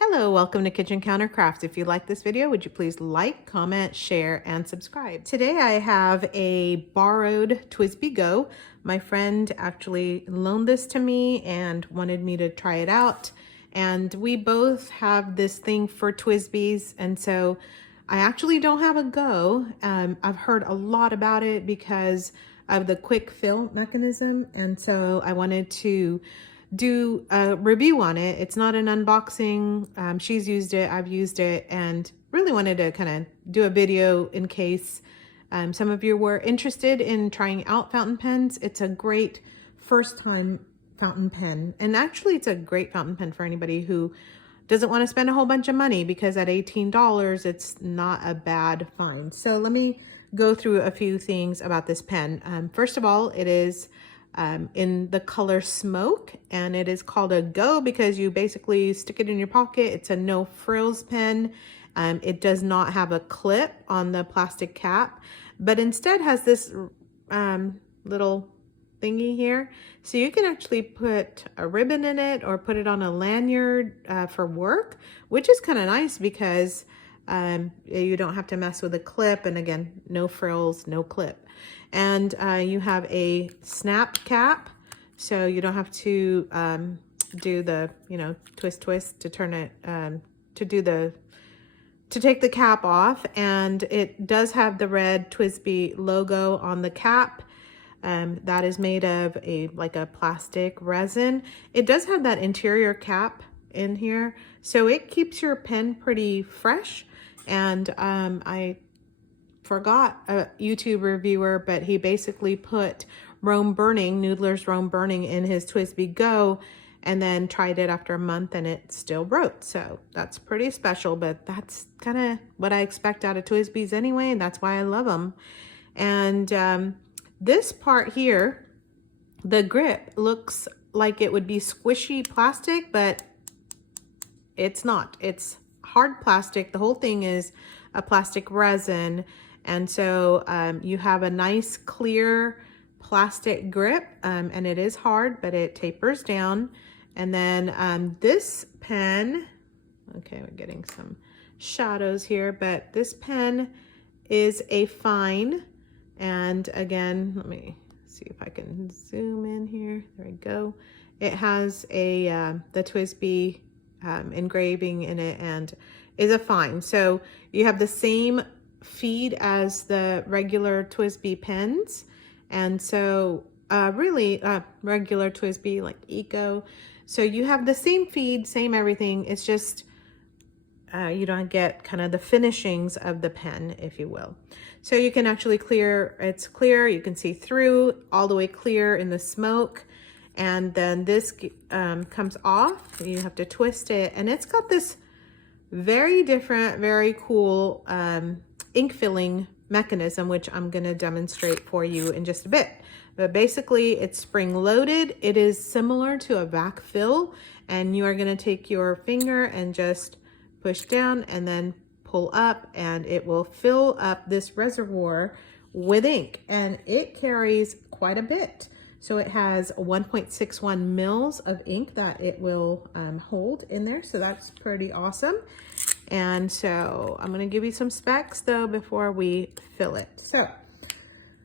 Hello, welcome to Kitchen Counter Crafts. If you like this video, would you please like, comment, share, and subscribe. Today I have a borrowed TWSBI Go. My friend actually loaned this to me and wanted me to try it out. And we both have this thing for TWSBIs, and so I actually don't have a Go. I've heard a lot about it because of the quick fill mechanism, and so I wanted to do a review on it. It's not an unboxing. She's used it, I've used it, and really wanted to kind of do a video in case some of you were interested in trying out fountain pens. It's a great first time fountain pen, and actually it's a great fountain pen for anybody who doesn't want to spend a whole bunch of money, because at $18 it's not a bad find. So let me go through a few things about this pen. First of all, it is in the color smoke, and it is called a Go because you basically stick it in your pocket. It's a no frills pen. It does not have a clip on the plastic cap, but instead has this little thingy here, so you can actually put a ribbon in it or put it on a lanyard for work, which is kind of nice because you don't have to mess with a clip, and again, no frills, no clip. And you have a snap cap, so you don't have to do the, twist to turn it, to take the cap off. And it does have the red TWSBI logo on the cap. That is made of a plastic resin. It does have that interior cap in here, so it keeps your pen pretty fresh. And I forgot a YouTube reviewer, but he basically put Rome Burning, Noodler's Rome Burning, in his TWSBI Go, and then tried it after a month and it still wrote. So that's pretty special, but that's kind of what I expect out of TWSBIs anyway, and that's why I love them. And this part here, the grip, looks like it would be squishy plastic, but it's not. It's hard plastic. The whole thing is a plastic resin. And so you have a nice clear plastic grip, and it is hard, but it tapers down. And then this pen, okay, we're getting some shadows here, but this pen is a fine. And again, let me see if I can zoom in here. There we go. It has a the TWSBI engraving in it, and is a fine. So you have the same feed as the regular TWSBI pens, and so really regular TWSBI like Eco. So you have the same feed, same everything. It's just you don't get kind of the finishings of the pen, if you will. So you can actually clear, it's clear, you can see through, all the way clear in the smoke. And then this comes off, you have to twist it, and it's got this very different, very cool ink filling mechanism, which I'm going to demonstrate for you in just a bit. But basically it's spring loaded. It is similar to a vac fill, and you are going to take your finger and just push down and then pull up, and it will fill up this reservoir with ink, and it carries quite a bit. So it has 1.61 mils of ink that it will hold in there. So that's pretty awesome. And so I'm gonna give you some specs though before we fill it. So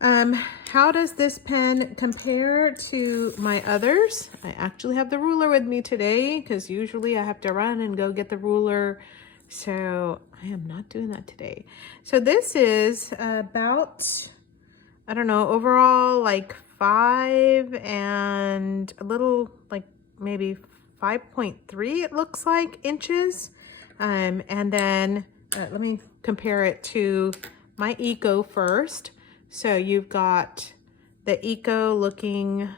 how does this pen compare to my others? I actually have the ruler with me today because usually I have to run and go get the ruler. So I am not doing that today. So this is about, I don't know, overall like 5 and a little, like maybe 5.3 it looks like inches. And then let me compare it to my Eco first. So you've got the Eco looking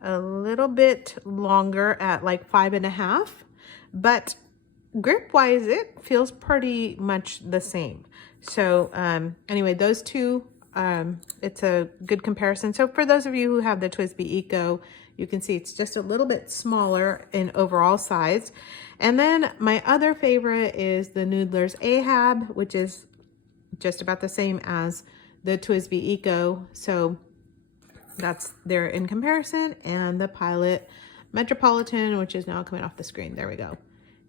a little bit longer at like 5.5, but grip wise it feels pretty much the same. So anyway, those two, it's a good comparison. So for those of you who have the TWSBI Eco, you can see it's just a little bit smaller in overall size. And then my other favorite is the Noodler's Ahab, which is just about the same as the TWSBI Eco. So that's there in comparison. And the Pilot Metropolitan, which is now coming off the screen. There we go.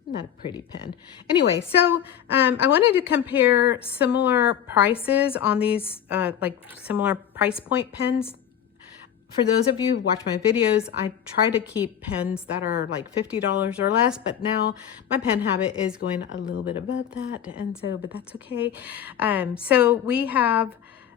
Isn't that a pretty pen? Anyway, so I wanted to compare similar prices on these, like similar price point pens. For those of you who watch my videos, I try to keep pens that are like $50 or less, but now my pen habit is going a little bit above that, and so, but that's okay. So we have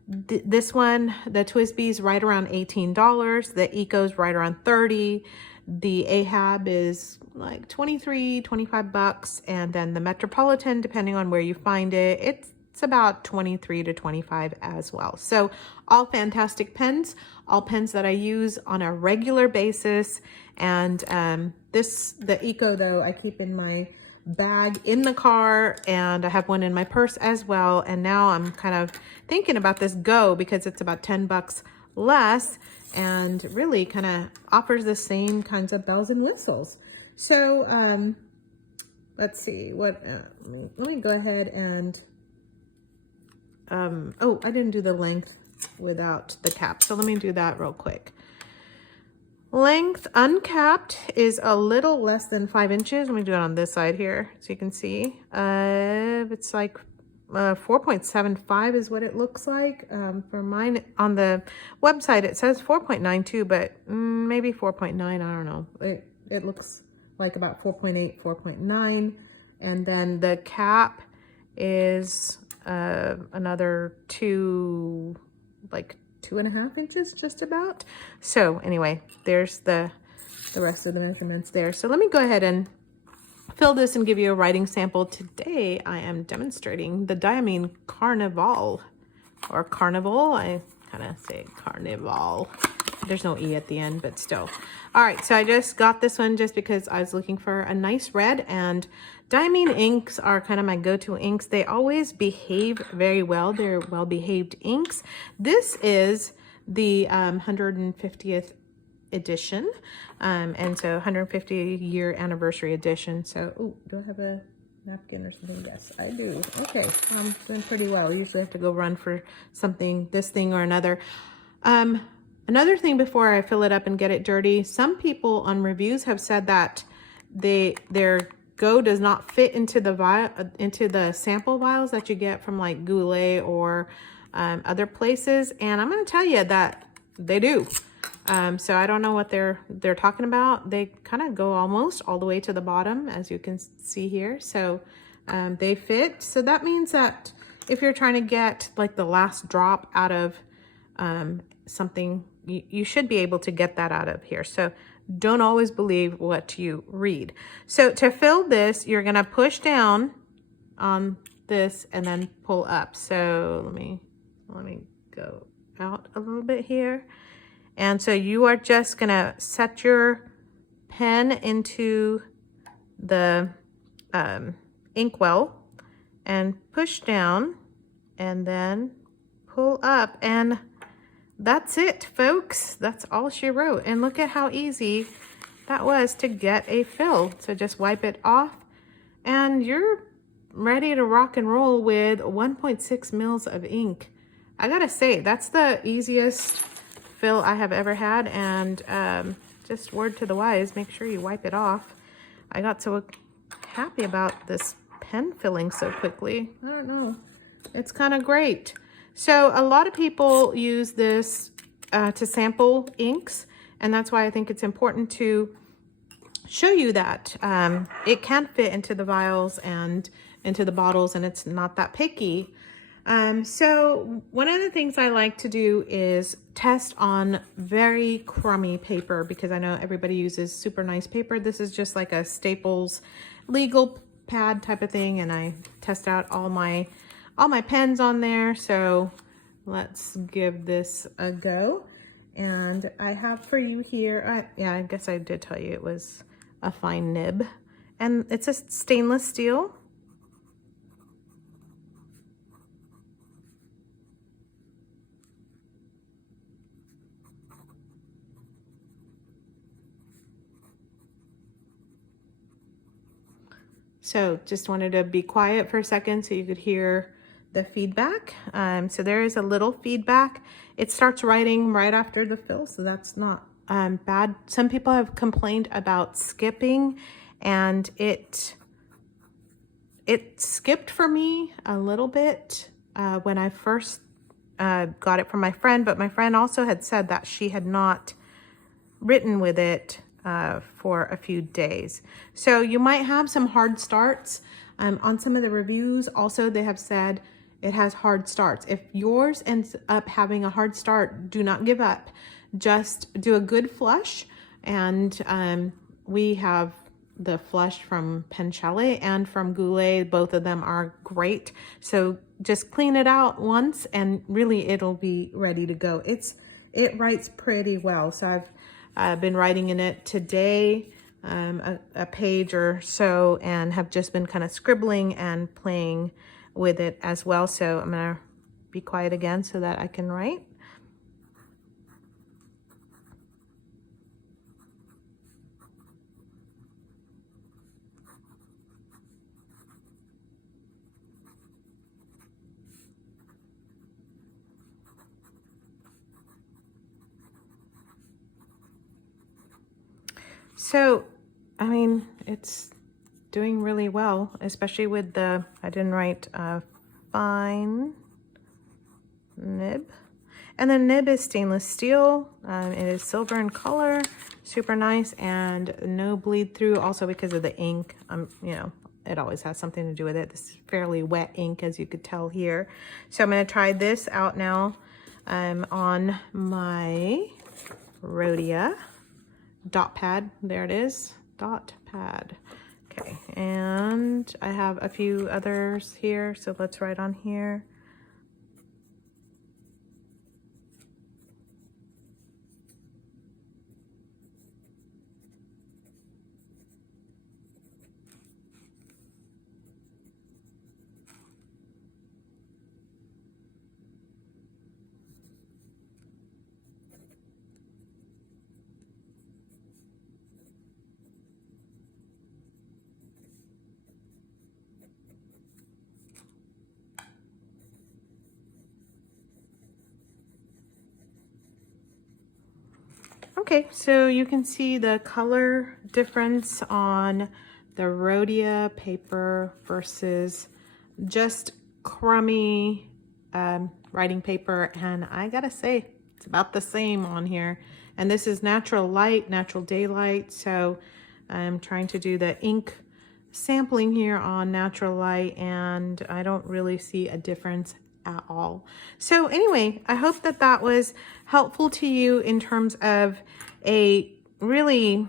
this one, the TWSBI's right around $18, the Eco's right around 30, the Ahab is like 23, 25 bucks, and then the Metropolitan, depending on where you find it, it's about 23 to 25 as well. So all fantastic pens, all pens that I use on a regular basis. And the Eco though, I keep in my bag in the car, and I have one in my purse as well. And now I'm kind of thinking about this Go because it's about 10 bucks less and really kind of offers the same kinds of bells and whistles. So let's see what, let me go ahead and, oh, I didn't do the length without the cap. So let me do that real quick. Length uncapped is a little less than 5 inches. Let me do it on this side here so you can see. It's like 4.75 is what it looks like. For mine on the website, it says 4.92, but maybe 4.9. I don't know. It looks like about 4.8, 4.9. And then the cap is another 2.5 inches just about. So anyway, there's the rest of the measurements there. So let me go ahead and fill this and give you a writing sample. Today I am demonstrating the Diamond Carnival, or Carnival. I kind of say Carnival. There's no E at the end, but still. All right, so I just got this one just because I was looking for a nice red, and Diamond inks are kind of my go-to inks. They always behave very well. They're well-behaved inks. This is the 150th edition, and so 150-year anniversary edition. So, oh, do I have a napkin or something? Yes, I do. Okay, I'm doing pretty well. I usually have to go run for something, this thing or another. Another thing before I fill it up and get it dirty, some people on reviews have said that their Go does not fit into the sample vials that you get from like Goulet or other places, and I'm going to tell you that they do. So I don't know what they're talking about. They kind of go almost all the way to the bottom, as you can see here. So they fit. So that means that if you're trying to get like the last drop out of something, you should be able to get that out of here. So don't always believe what you read. So to fill this, you're gonna push down on this and then pull up. So let me go out a little bit here. And so you are just gonna set your pen into the inkwell and push down and then pull up, and that's it, folks. That's all she wrote. And look at how easy that was to get a fill. So just wipe it off and you're ready to rock and roll with 1.6 mils of ink. I gotta say, that's the easiest fill I have ever had. And just word to the wise, make sure you wipe it off. I got so happy about this pen filling so quickly. I don't know. It's kind of great. So a lot of people use this to sample inks, and that's why I think it's important to show you that it can fit into the vials and into the bottles, and it's not that picky. So one of the things I like to do is test on very crummy paper, because I know everybody uses super nice paper. This is just like a Staples legal pad type of thing, and I test out all my pens on there. So let's give this a go. And I have for you here, yeah, I guess I did tell you it was a fine nib, and it's a stainless steel. So just wanted to be quiet for a second so you could hear the feedback. So there is a little feedback. It starts writing right after the fill, so that's not bad. Some people have complained about skipping, and it it skipped for me a little bit when I first got it from my friend, but my friend also had said that she had not written with it for a few days. So you might have some hard starts. On some of the reviews also, they have said it has hard starts. If yours ends up having a hard start, do not give up. Just do a good flush. And we have the flush from Pen Chalet and from Goulet. Both of them are great. So just clean it out once and really it'll be ready to go. It writes pretty well. So I've been writing in it today, a page or so, and have just been kind of scribbling and playing with it as well. So I'm gonna be quiet again so that I can write. So, I mean, it's doing really well, especially with the, I didn't write fine nib. And the nib is stainless steel. It is silver in color, super nice, and no bleed through, also because of the ink. You know, it always has something to do with it. This is fairly wet ink, as you could tell here. So I'm gonna try this out now on my Rhoda Dot pad. There it is, Dot pad. Okay, and I have a few others here, so let's write on here. Okay, so you can see the color difference on the Rhoda paper versus just crummy writing paper, and I gotta say it's about the same on here. And this is natural light, natural daylight, so I'm trying to do the ink sampling here on natural light, and I don't really see a difference at all. So anyway, I hope that that was helpful to you in terms of a really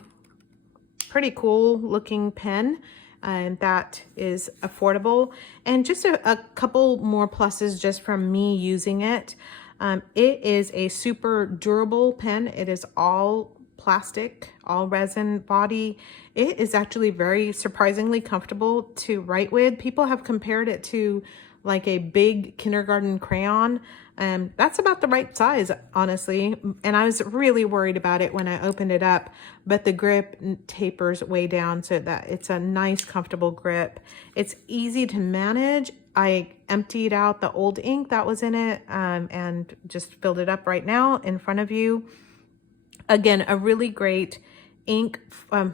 pretty cool looking pen that is affordable. And just a couple more pluses just from me using it. It is a super durable pen. It is all plastic, all resin body. It is actually very surprisingly comfortable to write with. People have compared it to like a big kindergarten crayon. That's about the right size, honestly. And I was really worried about it when I opened it up, but the grip tapers way down so that it's a nice, comfortable grip. It's easy to manage. I emptied out the old ink that was in it and just filled it up right now in front of you. Again, a really great a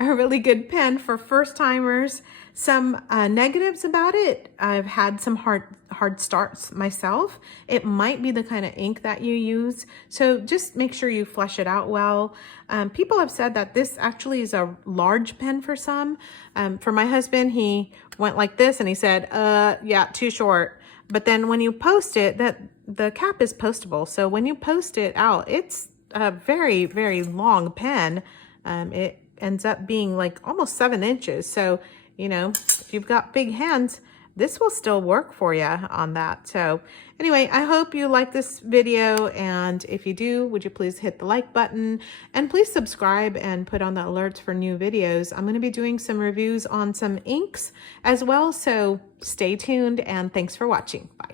really good pen for first timers. Some negatives about it: I've had some hard starts myself. It might be the kind of ink that you use, so just make sure you flush it out well. People have said that this actually is a large pen for some. For my husband, he went like this and he said, yeah, too short. But then when you post it, that the cap is postable, so when you post it out, it's a very, very long pen. It ends up being like almost 7 inches. So, you know, if you've got big hands, this will still work for you on that. So anyway, I hope you like this video. And if you do, would you please hit the like button and please subscribe and put on the alerts for new videos. I'm going to be doing some reviews on some inks as well. So stay tuned and thanks for watching. Bye.